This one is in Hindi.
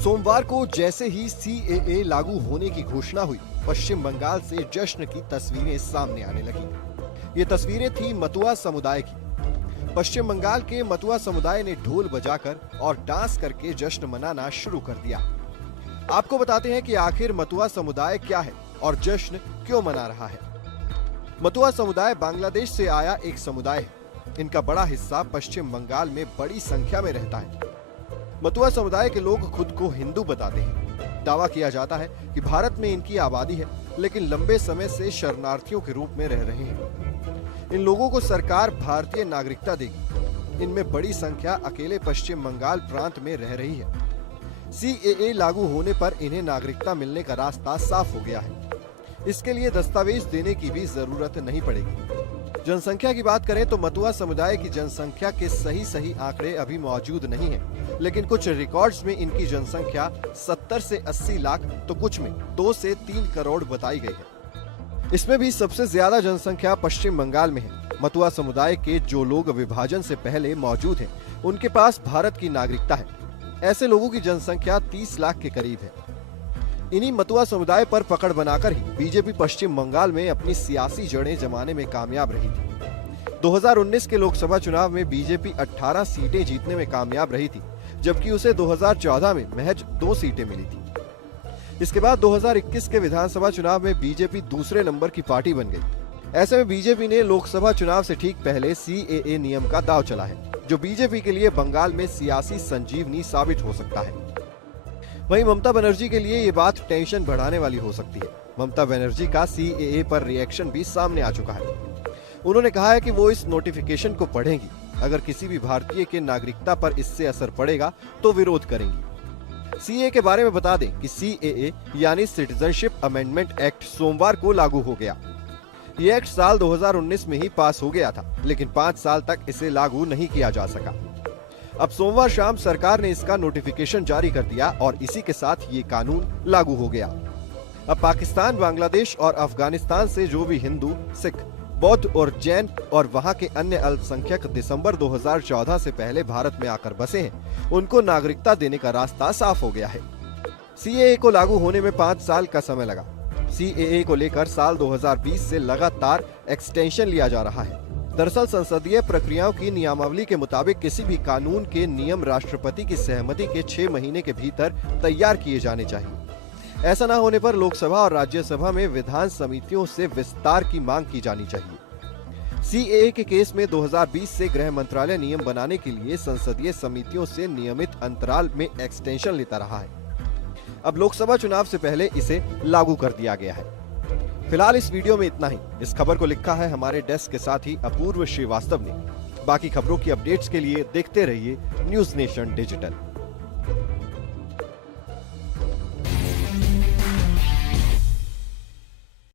सोमवार को जैसे ही सीएए लागू होने की घोषणा हुई, पश्चिम बंगाल से जश्न की तस्वीरें सामने आने लगी। ये तस्वीरें थी मतुआ समुदाय की। पश्चिम बंगाल के मतुआ समुदाय ने ढोल बजाकर और डांस करके जश्न मनाना शुरू कर दिया। आपको बताते हैं कि आखिर मतुआ समुदाय क्या है और जश्न क्यों मना रहा है। मतुआ समुदाय बांग्लादेश से आया एक समुदाय है। इनका बड़ा हिस्सा पश्चिम बंगाल में बड़ी संख्या में रहता है। मतुआ समुदाय के लोग खुद को हिंदू बताते हैं। दावा किया जाता है कि भारत में इनकी आबादी है, लेकिन लंबे समय से शरणार्थियों के रूप में रह रहे हैं। इन लोगों को सरकार भारतीय नागरिकता देगी। इनमें बड़ी संख्या अकेले पश्चिम बंगाल प्रांत में रह रही है। सीएए लागू होने पर इन्हें नागरिकता मिलने का रास्ता साफ हो गया है। इसके लिए दस्तावेज देने की भी जरूरत नहीं पड़ेगी। जनसंख्या की बात करें तो मतुआ समुदाय की जनसंख्या के सही आंकड़े अभी मौजूद नहीं है, लेकिन कुछ रिकॉर्ड्स में इनकी जनसंख्या 70 से 80 लाख तो कुछ में 2 से 3 करोड़ बताई गई है। इसमें भी सबसे ज्यादा जनसंख्या पश्चिम बंगाल में है। मतुआ समुदाय के जो लोग विभाजन से पहले मौजूद हैं, उनके पास भारत की नागरिकता है। ऐसे लोगों की जनसंख्या 30 लाख के करीब है। इन्हीं मतुआ समुदाय पर पकड़ बनाकर ही बीजेपी पश्चिम बंगाल में अपनी सियासी जड़ें जमाने में कामयाब रही थी। 2019 के लोकसभा चुनाव में बीजेपी 18 सीटें जीतने में कामयाब रही थी, जबकि उसे 2014 में महज 2 सीटें मिली थी। इसके बाद 2021 के विधानसभा चुनाव में बीजेपी दूसरे नंबर की पार्टी बन गई। ऐसे में बीजेपी ने लोकसभा चुनाव से ठीक पहले सीएए नियम का दांव चला है, जो बीजेपी के लिए बंगाल में सियासी संजीवनी साबित हो सकता है। वहीं ममता बनर्जी के लिए ये बात टेंशन बढ़ाने वाली हो सकती है। ममता बनर्जी का सीएए पर रिएक्शन भी सामने आ चुका है। उन्होंने कहा है कि वो इस नोटिफिकेशन को पढ़ेंगी। अगर किसी भी भारतीय के नागरिकता पर इससे असर पड़ेगा तो विरोध करेंगी। सीएए के बारे में बता दें कि सीएए यानी सिटीजनशिप अमेंडमेंट एक्ट सोमवार को लागू हो गया। ये एक्ट साल 2019 में ही पास हो गया था, लेकिन 5 साल तक इसे लागू नहीं किया जा सका। अब सोमवार शाम सरकार ने इसका नोटिफिकेशन जारी कर दिया और इसी के साथ ये कानून लागू हो गया। अब पाकिस्तान, बांग्लादेश और अफगानिस्तान से जो भी हिंदू, सिख, बौद्ध और जैन और वहां के अन्य अल्पसंख्यक दिसंबर 2014 से पहले भारत में आकर बसे हैं, उनको नागरिकता देने का रास्ता साफ हो गया है। सीएए को लागू होने में 5 साल का समय लगा। सीएए को लेकर साल 2020 से लगातार एक्सटेंशन लिया जा रहा है। दरअसल संसदीय प्रक्रियाओं की नियमावली के मुताबिक किसी भी कानून के नियम राष्ट्रपति की सहमति के 6 महीने के भीतर तैयार किए जाने चाहिए। ऐसा न होने पर लोकसभा और राज्यसभा में विधान समितियों से विस्तार की मांग की जानी चाहिए। सीएए के केस में 2020 से गृह मंत्रालय नियम बनाने के लिए संसदीय समितियों से नियमित अंतराल में एक्सटेंशन लेता रहा है। अब लोकसभा चुनाव से पहले इसे लागू कर दिया गया है। फिलहाल इस वीडियो में इतना ही। इस खबर को लिखा है हमारे डेस्क के साथी अपूर्व श्रीवास्तव ने। बाकी खबरों की अपडेट्स के लिए देखते रहिए न्यूज़ नेशन डिजिटल।